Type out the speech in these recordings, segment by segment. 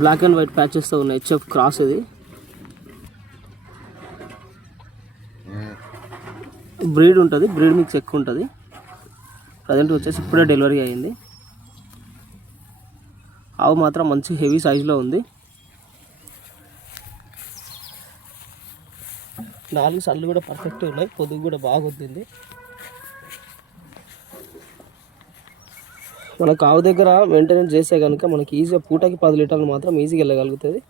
Black and white ప్యాచెస్తో ఉన్న HF cross ఇది. Breed ఉంటుంది, బ్రీడ్ మిక్స్ ఎక్కువ ఉంటుంది. ప్రజెంట్ వచ్చేసి ఇప్పుడే డెలివరీ అయ్యింది. ఆవు మాత్రం మంచి హెవీ సైజులో ఉంది. 4 సళ్ళు కూడా పర్ఫెక్ట్గా ఉన్నాయి. పొదుగు కూడా బాగా వద్దింది. మనకు ఆవు దగ్గర మెయింటెనెన్స్ చేస్తే కనుక మనకి ఈజీగా పూటకి 10 లీటర్లు మాత్రం ఈజీగా వెళ్ళగలుగుతుంది.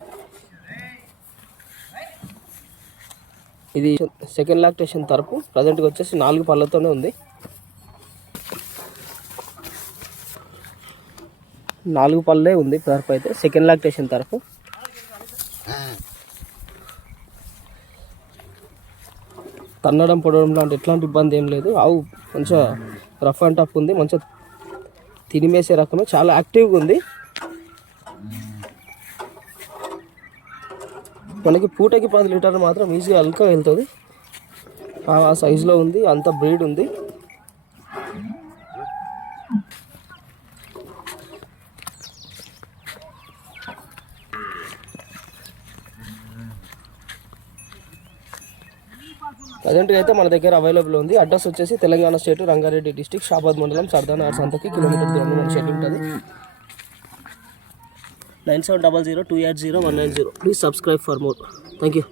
ఇది సెకండ్ లాక్టేషన్ తరపు. ప్రజెంట్గా వచ్చేసి 4 పళ్ళతోనే ఉంది. 4 పళ్ళే ఉంది తరపు అయితే, సెకండ్ లాక్టేషన్ తరపు. తన్నడం పొడవడం లాంటి ఎట్లాంటి ఇబ్బంది ఏం లేదు. ఆవు మంచిగా రఫ్ అండ్ టఫ్ ఉంది, మంచిగా తినిమేసే రకమే, చాలా యాక్టివ్గా ఉంది. మనకి పూటకి 10 లీటర్లు మాత్రం ఈజీగా అల్కా వెళ్తుంది. ఆ సైజులో ఉంది, అంత బ్రీడ్ ఉంది. ప్రజెంట్గా అయితే మన దగ్గర అవైలబుల్ ఉంది. అడ్రస్ వచ్చేసి తెలంగాణ స్టేట్, రంగారెడ్డి డిస్టిక్, షాబాద్ మండలం, సర్దానగర్ సంతకి కిలోమీటర్ దూరంలో మన షెడ్ ఉంటుంది. 9700280190. Please subscribe for more. Thank you.